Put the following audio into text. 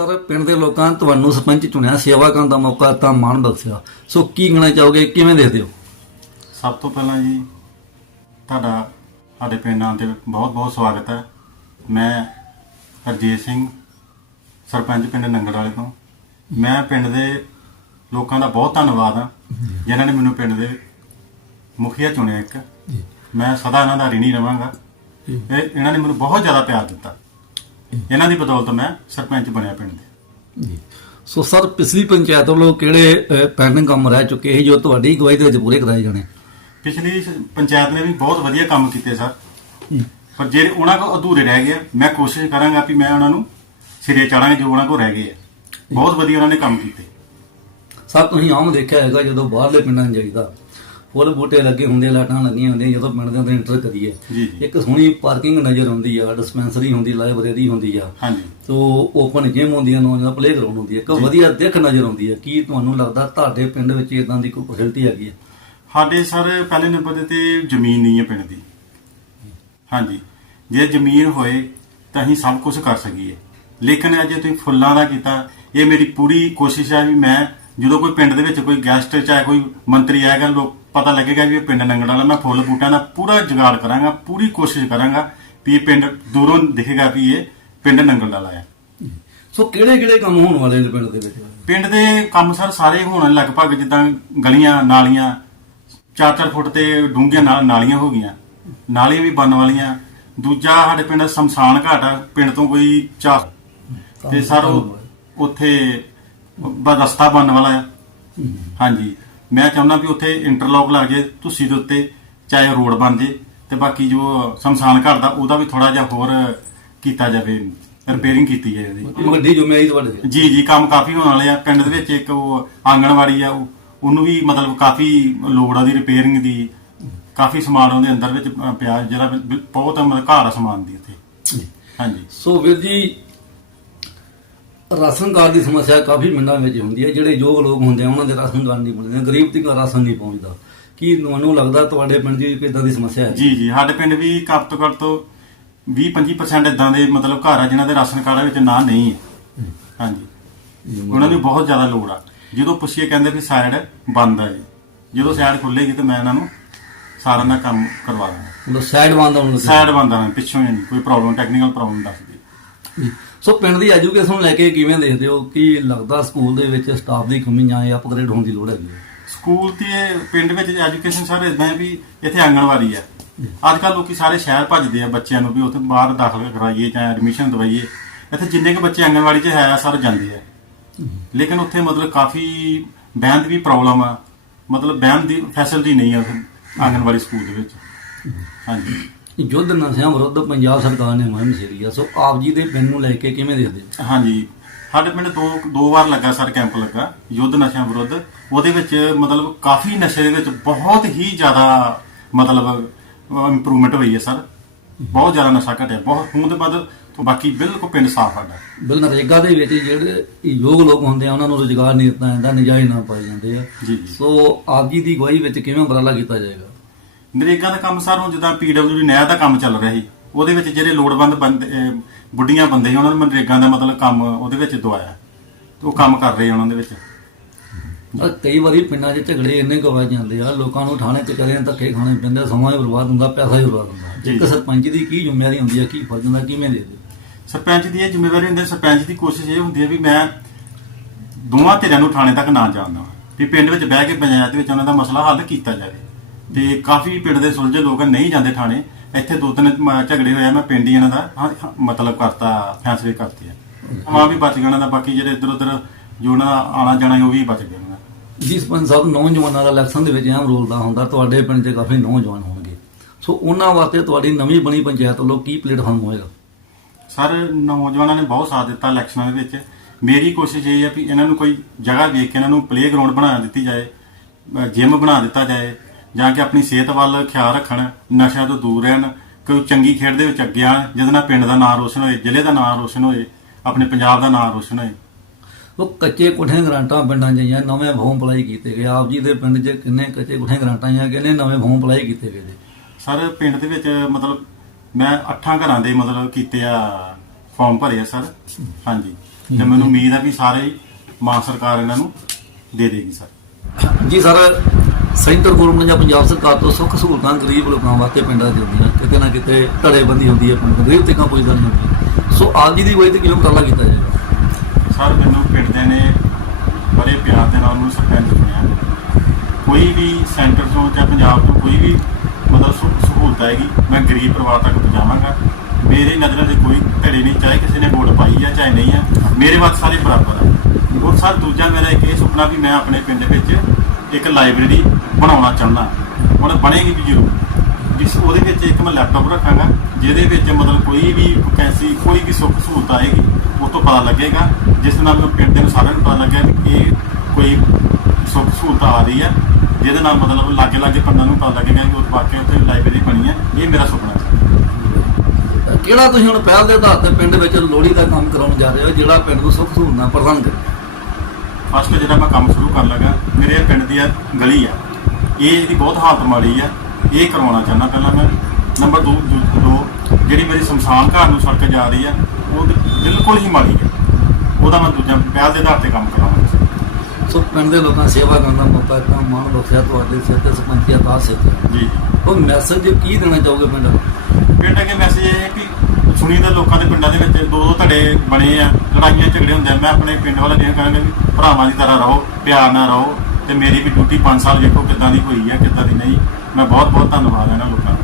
Sir ਪਿੰਡ ਦੇ ਲੋਕਾਂ ਤੁਹਾਨੂੰ ਸਰਪੰਚ ਚੁਣਿਆ ਸੇਵਾ ਕਰਨ ਦਾ ਮੌਕਾ ਤਾਂ ਮਾਣ ਬਖਸ਼ਿਆ। ਸੋ ਕੀ ਕਹਿਣਾ ਚਾਹੋਗੇ ਕਿਵੇਂ ਦੇਖਦੇ ਹੋ? ਸਭ ਤੋਂ ਪਹਿਲਾਂ ਜੀ ਤੁਹਾਡਾ ਸਾਡੇ ਪਿੰਡ ਆਉਣ ਤੇ ਬਹੁਤ ਬਹੁਤ ਸਵਾਗਤ ਹੈ। ਮੈਂ ਹਰਜੀਤ ਸਿੰਘ ਸਰਪੰਚ ਪਿੰਡ ਨੰਗਲ ਵਾਲੇ ਤੋਂ। ਮੈਂ ਪਿੰਡ ਦੇ ਲੋਕਾਂ ਦਾ ਬਹੁਤ ਧੰਨਵਾਦ ਹਾਂ ਜਿਨ੍ਹਾਂ ਨੇ ਮੈਨੂੰ ਪਿੰਡ ਦੇ ਮੁਖੀਆ ਚੁਣਿਆ ਇੱਕ। ਮੈਂ ਸਦਾ ਇਹਨਾਂ ਦਾ ਰਿਣੀ ਰਵਾਂਗਾ। ਇਹ ਇਹਨਾਂ ਨੇ ਮੈਨੂੰ ਬਹੁਤ ਜ਼ਿਆਦਾ ਪਿਆਰ ਦਿੱਤਾ। ਇਹਨਾਂ ਦੀ ਬਦੌਲਤ ਮੈਂ ਸਰਪੰਚ ਬਣਿਆ ਪਿੰਡ ਦੇ। ਜੀ। ਸੋ ਸਰ ਪਿਛਲੀ ਪੰਚਾਇਤ ਵੱਲੋਂ ਕਿਹੜੇ ਪੈਂਡਿੰਗ ਕੰਮ ਰਹਿ ਚੁੱਕੇ ਸੀ ਜੋ ਤੁਹਾਡੀ ਅਗਵਾਈ ਦੇ ਵਿੱਚ ਪੂਰੇ ਕਰਾਏ ਜਾਣੇ? ਪਿਛਲੀ ਪੰਚਾਇਤ ਨੇ ਵੀ ਬਹੁਤ ਵਧੀਆ ਕੰਮ ਕੀਤੇ ਸਰ। ਪਰ ਜਿਹੜੇ ਉਹਨਾਂ ਕੋ ਅਧੂਰੇ ਰਹਿ ਗਏ ਮੈਂ ਕੋਸ਼ਿਸ਼ ਕਰਾਂਗਾ ਕਿ ਮੈਂ ਉਹਨਾਂ ਨੂੰ ਸਿਰੇ ਚਾੜਾਂਗੇ ਜੋ ਉਹਨਾਂ ਕੋ ਰਹਿ ਗਏ ਆ। ਬਹੁਤ ਵਧੀਆ ਉਹਨਾਂ ਨੇ ਕੰਮ ਕੀਤੇ। ਸਰ ਤੁਸੀਂ ਆਮ ਦੇਖਿਆ ਹੈਗਾ ਜਦੋਂ ਬਾਹਰਲੇ ਪਿੰਡਾਂ ਜਾਈਦਾ ਫੁੱਲ ਬੂਟੇ ਲੱਗੇ ਹੁੰਦੇ ਲਾਈਟਾਂ ਲੱਗੀਆਂ ਹੁੰਦੀਆਂ ਜਦੋਂ ਪਿੰਡ ਦੇ ਅੰਦਰ ਇੰਟਰ ਕਰੀਏ। ਇੱਕ ਸੋਹਣੀ ਪਾਰਕਿੰਗ ਨਜ਼ਰ ਆਉਂਦੀ ਆ ਡਿਸਪੈਂਸਰੀ ਹੁੰਦੀ ਲਾਇਬ੍ਰੇਰੀ ਹੁੰਦੀ ਆ। ਹਾਂਜੀ। ਤੋ ਓਪਨ ਜਿਮ ਹੁੰਦੀਆਂ ਨੌਜਵਾਨ ਪਲੇ ਗਰਾਊਂਡ ਹੁੰਦੀ ਹੈ ਇੱਕ ਵਧੀਆ ਦਿੱਖ ਨਜ਼ਰ ਆਉਂਦੀ ਹੈ ਕੀ ਤੁਹਾਨੂੰ ਲੱਗਦਾ ਤੁਹਾਡੇ ਪਿੰਡ ਵਿੱਚ ਇਦਾਂ ਦੀ ਕੋਈ ਫੈਸਿਲਿਟੀ ਹੈਗੀ ਹੈ ਸਾਡੇ ਸਰ ਪਹਿਲੇ ਨੰਬਰ ਤੇ ਜ਼ਮੀਨ ਨਹੀਂ ਹੈ ਪਿੰਡ ਦੀ। ਹਾਂਜੀ। ਜੇ ਜ਼ਮੀਨ ਹੋਏ ਤਾਂ ਅਸੀਂ ਸਭ ਕੁਝ ਕਰ ਸਕੀਏ। ਲੇਕਿਨ ਅਜੇ ਤੁਸੀਂ ਫੁੱਲਾਂ ਦਾ ਕੀਤਾ ਇਹ ਮੇਰੀ ਪੂਰੀ ਕੋਸ਼ਿਸ਼ ਹੈ ਵੀ ਮੈਂ ਜਦੋਂ ਕੋਈ ਪਿੰਡ ਦੇ ਵਿੱਚ ਕੋਈ ਗੈਸਟ ਚਾਹੇ ਕੋਈ ਮੰਤਰੀ ਆਏਗਾ ਲੋਕ ਪਤਾ ਲੱਗੇਗਾ ਵੀ ਇਹ ਪਿੰਡ ਨੰਗਲ ਵਾਲਾ ਮੈਂ ਫੁੱਲ ਬੂਟਿਆਂ ਦਾ ਪੂਰਾ ਜੁਗਾੜ ਕਰਾਂਗਾ ਪੂਰੀ ਕੋਸ਼ਿਸ਼ ਕਰਾਂਗਾ ਵੀ ਇਹ ਪਿੰਡ ਦੂਰੋਂ ਦਿਖੇਗਾ ਵੀ ਇਹ ਪਿੰਡ ਨੰਗਲ ਵਾਲਾ ਹੈ ਸੋ ਕਿਹੜੇ ਕਿਹੜੇ ਕੰਮ ਹੋਣ ਵਾਲੇ ਨੇ ਪਿੰਡ ਦੇ ਵਿੱਚ? ਪਿੰਡ ਦੇ ਕੰਮ ਸਰ ਸਾਰੇ ਹੋਣ ਲਗਭਗ ਜਿੱਦਾਂ ਗਲੀਆਂ ਨਾਲੀਆਂ 4-4 ਫੁੱਟ ਤੇ ਡੂੰਘੀਆਂ ਨਾਲ ਨਾਲੀਆਂ ਹੋ ਗਈਆਂ। ਨਾਲੀਆਂ ਵੀ ਬਣਨ ਵਾਲੀਆਂ। ਦੂਜਾ ਸਾਡੇ ਪਿੰਡ ਸ਼ਮਸ਼ਾਨ ਘਾਟ ਆ ਪਿੰਡ ਤੋਂ ਕੋਈ ਚਾਰ ਤੇ ਸਰ ਉੱਥੇ ਰਸਤਾ ਬਣਨ ਵਾਲਾ ਆ। ਹਾਂਜੀ। ਮੈਂ ਚਾਹੁੰਦਾ ਵੀ ਉੱਥੇ ਇੰਟਰਲੌਕ ਲੱਗ ਜੇ ਤੁਸੀਂ ਦੇ ਉੱਤੇ ਚਾਹੇ ਰੋਡ ਬਣ ਜੇ ਤੇ ਬਾਕੀ ਜੋ ਸ਼ਮਸ਼ਾਨ ਘਾਟ ਦਾ ਉਹਦਾ ਵੀ ਥੋੜਾ ਜਿਹਾ ਹੋਰ ਕੀਤਾ ਜਾਵੇ ਰਿਪੇਅਰਿੰਗ ਕੀਤੀ ਜਾਵੇ ਉਹਦੀ ਇਹ ਵੱਡੀ ਜ਼ਿੰਮੇਵਾਰੀ ਤੁਹਾਡੇ ਤੇ। ਜੀ ਜੀ ਕੰਮ ਕਾਫੀ ਹੋਣ ਵਾਲੇ ਆ। ਪਿੰਡ ਦੇ ਵਿੱਚ ਇੱਕ ਉਹ ਆਂਗਣਵਾੜੀ ਆ ਉਹ- ਉਹਨੂੰ ਵੀ ਮਤਲਬ ਕਾਫੀ ਲੋੜ ਆ ਦੀ ਰਿਪੇਅਰਿੰਗ ਦੀ। ਕਾਫੀ ਸਮਾਨ ਉਹਦੇ ਅੰਦਰ ਵਿੱਚ ਅ, ਪਿਆ ਜਿਹੜਾ ਬਹੁਤ ਮਤਲਬ ਆ ਸਮਾਨ ਦੀ ਉੱਥੇ ਹਾਂਜੀ। ਸੋ ਵੀਰ ਜੀ ਰਾਸ਼ਨ ਕਾਰਡ ਦੀ ਸਮੱਸਿਆ ਕਾਫੀ ਪਿੰਡਾਂ ਵਿੱਚ ਹੁੰਦੀ ਹੈ ਜਿਹੜੇ ਯੋਗ ਲੋਕ ਹੁੰਦੇ ਆ ਉਹਨਾਂ ਦੇ ਰਾਸ਼ਨ ਕਾਰਡ ਨਹੀਂ ਬਣਦੇ ਗਰੀਬ ਤੱਕ ਰਾਸ਼ਨ ਨਹੀਂ ਪਹੁੰਚਦਾ। ਕੀ ਤੁਹਾਨੂੰ ਲੱਗਦਾ ਤੁਹਾਡੇ ਪਿੰਡ ਵੀ ਇਦਾਂ ਦੀ ਸਮੱਸਿਆ ਹੈ? ਜੀ ਜੀ ਸਾਡੇ ਪਿੰਡ ਵੀ ਘੱਟ ਤੋਂ ਘੱਟ ਤੋਂ 20-25% ਇਦਾਂ ਦੇ ਮਤਲਬ ਘਰ ਆ ਜਿਨ੍ਹਾਂ ਦੇ ਰਾਸ਼ਨ ਕਾਰਡ ਵਿੱਚ ਨਾਂ ਨਹੀਂ ਹੈ। ਹਾਂਜੀ। ਉਹਨਾਂ ਦੀ ਬਹੁਤ ਜ਼ਿਆਦਾ ਲੋੜ ਆ। ਜਦੋਂ ਪੁੱਛੀਏ ਕਹਿੰਦੇ ਵੀ ਸਾਈਡ ਬੰਦ ਹੈ ਜੀ। ਜਦੋਂ ਸਾਈਡ ਖੁੱਲੇਗੀ ਤਾਂ ਮੈਂ ਇਹਨਾਂ ਨੂੰ ਸਾਰਿਆਂ ਦਾ ਕੰਮ ਕਰਵਾ ਦਾਂਗਾ। ਮਤਲਬ ਸਾਈਡ ਬੰਦ ਹੋਣ ਲੱਗੇ ਸਾਈਡ ਬੰਦ ਆ ਪਿੱਛੋਂ ਨਹੀਂ ਕੋਈ ਪ੍ਰੋਬਲਮ ਟੈਕਨੀਕਲ ਪ੍ਰੋਬਲਮ ਦੱਸਦੀ। ਸੋ ਪਿੰਡ ਦੀ ਐਜੂਕੇਸ਼ਨ ਨੂੰ ਲੈ ਕੇ ਕਿਵੇਂ ਦੇਖਦੇ ਹੋ? ਕਿ ਲੱਗਦਾ ਸਕੂਲ ਦੇ ਵਿੱਚ ਸਟਾਫ ਦੀ ਕਮੀ ਜਾਂ ਅਪਗ੍ਰੇਡ ਹੋਣ ਦੀ ਲੋੜ ਹੈਗੀ? ਹੈ ਸਕੂਲ ਤੇ ਪਿੰਡ ਵਿੱਚ ਐਜੂਕੇਸ਼ਨ ਸਰ ਇਦਾਂ ਹੈ ਵੀ ਇੱਥੇ ਆਂਗਣਵਾੜੀ ਹੈ। ਅੱਜ ਕੱਲ ਲੋਕੀ ਸਾਰੇ ਸ਼ਹਿਰ ਭੱਜਦੇ ਆ ਬੱਚਿਆਂ ਨੂੰ ਵੀ, ਉੱਥੇ ਬਾਹਰ ਦਾਖਲ ਕਰਾਈਏ ਜਾਂ ਐਡਮਿਸ਼ਨ ਦਵਾਈਏ। ਇੱਥੇ ਜਿੰਨੇ ਕੁ ਬੱਚੇ ਆਂਗਣਵਾੜੀ 'ਚ ਹੈ ਆ ਸਾਰੇ ਜਾਂਦੇ ਆ। ਲੇਕਿਨ ਉੱਥੇ ਮਤਲਬ ਕਾਫੀ ਬਹਿਣ ਦੀ ਵੀ ਪ੍ਰੋਬਲਮ ਆ। ਮਤਲਬ ਬਹਿਣ ਦੀ ਫੈਸਿਲਿਟੀ ਨਹੀਂ ਆ ਉੱਥੇ ਆਂਗਣਵਾੜੀ ਸਕੂਲ ਦੇ ਵਿੱਚ। ਹਾਂਜੀ। ਯੁੱਧ ਨਸ਼ਿਆਂ ਵਿਰੁੱਧ ਪੰਜਾਬ ਸਰਕਾਰ ਨੇ ਮੁਹਿੰਮ ਛੇੜੀ ਆ ਸੋ ਆਪ ਜੀ ਦੇ ਪਿੰਡ ਨੂੰ ਲੈ ਕੇ ਕਿਵੇਂ ਦੇਖਦੇ ਹੋ? ਹਾਂਜੀ। ਸਾਡੇ ਪਿੰਡ ਦੋ ਦੋ ਵਾਰ ਲੱਗਾ ਸਰ ਕੈਂਪ ਲੱਗਾ ਯੁੱਧ ਨਸ਼ਿਆਂ ਵਿਰੁੱਧ। ਉਹਦੇ ਵਿੱਚ ਮਤਲਬ ਕਾਫੀ ਨਸ਼ੇ ਦੇ ਵਿੱਚ ਬਹੁਤ ਹੀ ਜ਼ਿਆਦਾ ਮਤਲਬ ਇੰਪਰੂਵਮੈਂਟ ਹੋਈ ਹੈ ਸਰ। ਬਹੁਤ ਜ਼ਿਆਦਾ ਨਸ਼ਾ ਘਟਿਆ। ਬਹੁਤ ਹੁਣ ਦੇ ਬਾਅਦ ਬਾਕੀ ਬਿਲਕੁਲ ਪਿੰਡ ਸਾਫ਼ ਸਾਡਾ। ਬਿਲ ਨਰੇਗਾ ਦੇ ਵਿੱਚ ਜਿਹੜੇ ਯੋਗ ਲੋਕ ਹੁੰਦੇ ਆ ਉਹਨਾਂ ਨੂੰ ਰੁਜ਼ਗਾਰ ਨਹੀਂ ਦਿੱਤਾ ਜਾਂਦਾ ਨਜਾਇਜ਼ ਨਾ ਪਾਏ ਜਾਂਦੇ ਆ। ਸੋ ਆਪ ਜੀ ਦੀ ਅਗਵਾਈ ਵਿੱਚ ਕਿਵੇਂ ਉਪਰਾਲਾ ਕੀਤਾ ਜਾਏਗਾ? ਨਰੇਗਾ ਦਾ ਕੰਮ ਸਰ ਜਿੱਦਾਂ ਪੀਡਬਲਯੂ ਨਹਿਰ ਦਾ ਕੰਮ ਚੱਲ ਰਿਹਾ ਸੀ ਉਹਦੇ ਵਿੱਚ ਜਿਹੜੇ ਲੋੜਵੰਦ ਬੰਦੇ ਅਹ ਬੁੱਢੀਆਂ ਬੰਦੇ ਸੀ ਉਹਨਾਂ ਨੂੰ ਮਨਰੇਗਾ ਦਾ ਮਤਲਬ ਕੰਮ ਉਹਦੇ ਵਿੱਚ ਦਵਾਇਆ। ਤੇ ਉਹ ਕੰਮ ਕਰ ਰਹੇ ਉਹਨਾਂ ਦੇ ਵਿੱਚ। ਪਰ ਕਈ ਵਾਰੀ ਪਿੰਡਾਂ 'ਚ ਝਗੜੇ ਇੰਨੇ ਗਵਾ ਜਾਂਦੇ ਆ ਲੋਕਾਂ ਨੂੰ ਥਾਣੇ ਤੇ ਕਰੇ ਧੱਕੇ ਖਾਣੇ ਪੈਂਦੇ ਆ, ਸਮਾਂ ਹੀ ਬਰਬਾਦ ਹੁੰਦਾ ਪੈਸਾ ਹੀ ਬਰਬਾਦ ਹੁੰਦਾ। ਜੀ। ਇੱਕ ਸਰਪੰਚ ਦੀ ਕੀ ਜ਼ਿੰਮੇਵਾਰੀ ਹੁੰਦੀ ਹੈ ਕੀ ਫਰਜ਼ ਹੁੰਦਾ ਕਿਵੇਂ ਦੇ ਦੇ ਸਰਪੰਚ ਦੀ ਇਹ ਜ਼ਿੰਮੇਵਾਰੀ ਹੁੰਦੀ ਹੈ ਸਰਪੰਚ ਦੀ ਕੋਸ਼ਿਸ਼ ਇਹ ਹੁੰਦੀ ਹੈ ਵੀ ਮੈਂ ਦੋਵਾਂ ਧਿਰਾਂ ਨੂੰ ਥਾਣੇ ਤੱਕ ਨਾ ਜਾਣਦਾ ਵੀ ਪਿੰਡ ਵਿੱਚ ਬਹਿ ਕੇ ਪੰਚਾਇਤ ਵਿੱਚ ਉਹਨਾਂ ਦਾ ਮਸਲਾ ਹੱਲ ਕੀਤਾ ਜਾਵੇ। ਤੇ ਕਾਫੀ ਪਿੰਡ ਦੇ ਸੁਲਝੇ ਲੋਕ ਨਹੀਂ ਜਾਂਦੇ ਥਾਣੇ। ਇੱਥੇ ਦੋ ਤਿੰਨ ਮ- ਝਗੜੇ ਹੋਇਆ ਮੈਂ ਪਿੰਡ ਹੀ ਇਹਨਾਂ ਦਾ ਹਾਂ- ਹਾਂ ਮਤਲਬ ਕਰਤਾ ਫੈਸਲੇ ਕਰਤੇ ਆ। ਮਾਂ ਵੀ ਬਚ ਗਿਆ ਉਹਨਾਂ ਦਾ ਬਾਕੀ ਜਿਹੜੇ ਇੱਧਰ ਉੱਧਰ ਜੋ ਉਹਨਾਂ ਦਾ ਆਣਾ ਜਾਣਾ ਸੀ ਉਹ ਵੀ ਬਚ ਗਿਆ ਉਹਨਾਂ ਦਾ। ਜੀ ਸਰਪੰਚ ਸਾਹਿਬ ਨੌਜਵਾਨਾਂ ਦਾ ਇਲੈਕਸ਼ਨ ਦੇ ਵਿੱਚ ਅਹਿਮ ਰੋਲ ਦਾ ਹੁੰਦਾ ਤੁਹਾਡੇ ਪਿੰਡ 'ਚ ਕਾਫੀ ਨੌਜਵਾਨ ਹੋਣਗੇ। ਸੋ ਉਹਨਾਂ ਵਾਸਤੇ ਤੁਹਾਡੀ ਨਵੀਂ ਬਣੀ ਪੰਚਾਇਤ ਵੱਲੋਂ ਕੀ ਪਲੇਟਫਾਰਮ ਹੋਏਗਾ? ਸਰ ਨੌਜਵਾਨਾਂ ਨੇ ਬਹੁਤ ਸਾਥ ਦਿੱਤਾ ਇਲੈਕਸ਼ਨਾਂ ਦੇ ਵਿੱਚ। ਮੇਰੀ ਕੋਸ਼ਿਸ਼ ਇਹ ਹੈ ਵੀ ਇਹਨਾਂ ਨੂੰ ਕੋਈ ਜਗ੍ਹਾ ਵੇਖ ਕੇ ਇਹਨਾਂ ਨੂੰ ਪਲੇਗਰਾਉਂਡ ਬਣਾ ਦਿੱਤੀ ਜਾਏ ਜਿਮ ਬਣਾ ਦਿੱਤਾ ਜਾਏ। ਜਾਂ ਕਿ ਆਪਣੀ ਸਿਹਤ ਵੱਲ ਖਿਆਲ ਰੱਖਣ ਨਸ਼ਿਆਂ ਤੋਂ ਦੂਰ ਰਹਿਣ ਕੋਈ ਚੰਗੀ ਖੇਡ ਦੇ ਵਿੱਚ ਅੱਗੇ ਆਉਣ ਜਿਹਦੇ ਨਾਲ ਪਿੰਡ ਦਾ ਨਾਮ ਰੋਸ਼ਨ ਹੋਏ ਜ਼ਿਲ੍ਹੇ ਦਾ ਨਾਮ ਰੋਸ਼ਨ ਹੋਏ ਆਪਣੇ ਪੰਜਾਬ ਦਾ ਨਾਮ ਰੋਸ਼ਨ ਹੋਏ। ਉਹ ਕੱਚੇ ਕੁੱਠੇ ਗ੍ਰਾਂਟਾਂ ਪਿੰਡਾਂ 'ਚ ਆਈਆਂ ਨਵੇਂ ਫਾਰਮ ਅਪਲਾਈ ਕੀਤੇ ਗਏ। ਆਪ ਜੀ ਦੇ ਪਿੰਡ 'ਚ ਕਿੰਨੇ ਕੱਚੇ ਕੁੱਠੇ ਗ੍ਰਾਂਟਾਂ ਆਈਆਂ ਕਿੰਨੇ ਨਵੇਂ ਫਾਰਮ ਅਪਲਾਈ ਕੀਤੇ ਗਏ ਜੀ ਸਰ ਪਿੰਡ ਦੇ ਵਿੱਚ ਮਤਲਬ ਮੈਂ ਅੱਠਾਂ ਘਰਾਂ ਦੇ ਮਤਲਬ ਕੀਤੇ ਆ ਫਾਰਮ ਭਰੇ ਆ ਸਰ। ਹਾਂਜੀ। ਤੇ ਮੈਨੂੰ ਉਮੀਦ ਹੈ ਵੀ ਸਾਰੇ ਮਾਨ ਸਰਕਾਰ ਇਹਨਾਂ ਨੂੰ ਦੇ ਦੇਗੀ ਸਰ। ਜੀ ਸਰ, ਸੈਂਟਰ ਗਵਰਨਮੈਂਟ ਜਾਂ ਪੰਜਾਬ ਸਰਕਾਰ ਤੋਂ ਸੁੱਖ ਸਹੂਲਤਾਂ ਗਰੀਬ ਲੋਕਾਂ ਵਾਸਤੇ ਪਿੰਡਾਂ 'ਚ ਹੁੰਦੀਆਂ, ਕਿਤੇ ਨਾ ਕਿਤੇ ਧੜੇਬੰਦੀ ਹੁੰਦੀ ਹੈ ਪਿੰਡ ਗਰੀਬ ਤੇ ਕੋਈ ਗੱਲ ਨਹੀਂ ਹੁੰਦੀ। ਸੋ ਅੱਜ ਦੀ ਵਜ੍ਹਾ ਤੇ ਕਿਵੇਂ ਉਪਰਾਲਾ ਕੀਤਾ ਜਾਏਗਾ ਸਰ, ਮੈਨੂੰ ਪਿੰਡ ਦੇ ਨੇ ਬੜੇ ਪਿਆਰ ਦੇ ਨਾਲ ਉਹਨੂੰ ਸਰਪੰਚ ਚੁਣਿਆ। ਕੋਈ ਵੀ ਸੈਂਟਰ ਤੋਂ ਜਾਂ ਪੰਜਾਬ ਤੋਂ ਕੋਈ ਵੀ ਮਤਲਬ ਸੁੱਖ ਸਹੂਲਤ ਆਏਗੀ, ਮੈਂ ਗਰੀਬ ਪਰਿਵਾਰ ਤੱਕ ਪਹੁੰਚਾਵਾਂਗਾ। ਮੇਰੀ ਨਜ਼ਰ 'ਚ ਕੋਈ ਧੜੇ ਨਹੀਂ, ਚਾਹੇ ਕਿਸੇ ਨੇ ਵੋਟ ਪਾਈ ਆ, ਚਾਹੇ ਨਹੀਂ ਆ, ਮੇਰੇ ਵਾਸਤੇ ਸਾਰੇ ਬਰਾਬਰ ਆ। ਔਰ ਸਰ ਦੂਜਾ ਮੇਰਾ ਇੱਕ ਇਹ ਸੁਪਨਾ ਵੀ ਮੈਂ ਆਪਣੇ ਪਿੰਡ ਵਿੱਚ ਇੱਕ ਲਾਇਬ੍ਰੇਰੀ ਬਣਾਉਣਾ ਚਾਹੁੰਦਾ। ਹੁਣ ਬਣੇਗੀ ਵੀ ਜ਼ਰੂਰ। ਜਿਸ ਉਹਦੇ ਵਿੱਚ ਇੱਕ ਮੈਂ ਲੈਪਟਾਪ ਰੱਖਾਂਗਾ, ਜਿਹਦੇ ਵਿੱਚ ਮਤਲਬ ਕੋਈ ਵੀ ਵੈਕੈਂਸੀ, ਕੋਈ ਵੀ ਸੁੱਖ ਸਹੂਲਤ ਆਏਗੀ, ਉਹ ਤੋਂ ਪਤਾ ਲੱਗੇਗਾ। ਜਿਸ ਨਾਲ ਮੈਨੂੰ ਪਿੰਡ ਦੇ ਸਾਰਿਆਂ ਨੂੰ ਪਤਾ ਲੱਗਿਆ ਵੀ ਇਹ ਕੋਈ ਸੁੱਖ ਸਹੂਲਤ ਆ ਰਹੀ ਹੈ ਜਿਹਦੇ ਨਾਲ ਮਤਲਬ ਲਾਗੇ ਲਾਗੇ ਪਿੰਡਾਂ ਨੂੰ ਪਤਾ ਲੱਗੇਗਾ ਕਿ ਉਹ ਵਾਕਿਆ ਉੱਥੇ ਲਾਇਬ੍ਰੇਰੀ ਬਣੀ ਹੈ ਇਹ ਮੇਰਾ ਸੁਪਨਾ ਹੈ ਕਿਹੜਾ ਤੁਸੀਂ ਹੁਣ ਪਹਿਲ ਦੇ ਆਧਾਰ ਤੇ ਪਿੰਡ ਵਿੱਚ ਲੋਹੜੀ ਦਾ ਕੰਮ ਕਰਾਉਣ ਜਾ ਰਹੇ ਹੋ, ਜਿਹੜਾ ਪਿੰਡ ਨੂੰ ਸੁੱਖ ਸਹੂਲਤਾਂ ਪ੍ਰਦਾਨ ਕਰੇ? ਫਸਟ ਜਿਹੜਾ ਮੈਂ ਕੰਮ ਸ਼ੁਰੂ ਕਰਨ ਲੱਗਾ ਮੇਰੇ ਪਿੰਡ ਦੀ ਗਲੀ ਆ। ਇਹ ਇਹਦੀ ਬਹੁਤ ਹਾਲਤ ਮਾੜੀ ਆ। ਇਹ ਕਰਵਾਉਣਾ ਚਾਹੁੰਦਾ ਪਹਿਲਾਂ ਮੈਂ। ਨੰਬਰ 2 ਦੋ ਜਿਹੜੀ ਮੇਰੀ ਸ਼ਮਸ਼ਾਨ ਘਾਟ ਨੂੰ ਸੜਕ ਜਾ ਰਹੀ ਆ ਉਹ ਬਿਲਕੁਲ ਹੀ ਮਾੜੀ ਆ। ਉਹਦਾ ਮੈਂ ਦੂਜਾ ਪਹਿਲ ਦੇ ਆਧਾਰ ਤੇ ਕੰਮ ਕਰਾਵਾਂਗਾ ਸੋ। ਪਿੰਡ ਦੇ ਲੋਕਾਂ ਸੇਵਾ ਕਰਨ ਦਾ ਮੌਕਾ ਤਾਂ ਮਾਣ ਬਖਸ਼ਿਆ ਤੁਹਾਡੇ ਸਿਰ ਤੇ ਸਰਪੰਚੀ ਦਾ ਸਿਰ ਤੇ। ਜੀ ਜੀ। ਉਹ ਮੈਸੇਜ ਕੀ ਦੇਣਾ ਚਾਹੋਗੇ ਪਿੰਡ ਨੂੰ? ਪਿੰਡ ਅੱਗੇ ਮੈਸੇਜ ਇਹ ਹੈ ਕਿ ਸੁਣੀਦਾ ਲੋਕਾਂ ਦੇ ਪਿੰਡਾਂ ਦੇ ਵਿੱਚ ਦੋ ਦੋ ਧੜੇ ਬਣੇ ਆ, ਲੜਾਈਆਂ ਝਗੜੇ ਹੁੰਦੇ ਆ। ਮੈਂ ਆਪਣੇ ਪਿੰਡ ਵਾਲੇ ਇਹ ਕਹਾਂਗਾ ਵੀ ਭਰਾਵਾਂ ਦੀ ਤਰ੍ਹਾਂ ਰਹੋ, ਪਿਆਰ ਨਾਲ ਰਹੋ ਤੇ ਮੇਰੀ ਵੀ ਡਿਊਟੀ 5 ਸਾਲ ਦੇਖੋ ਕਿੱਦਾਂ ਦੀ ਹੋਈ ਹੈ ਕਿੱਦਾਂ ਦੀ ਨਹੀਂ। ਮੈਂ ਬਹੁਤ ਬਹੁਤ ਧੰਨਵਾਦ ਹੈ ਇਹਨਾਂ ਲੋਕਾਂ ਦਾ।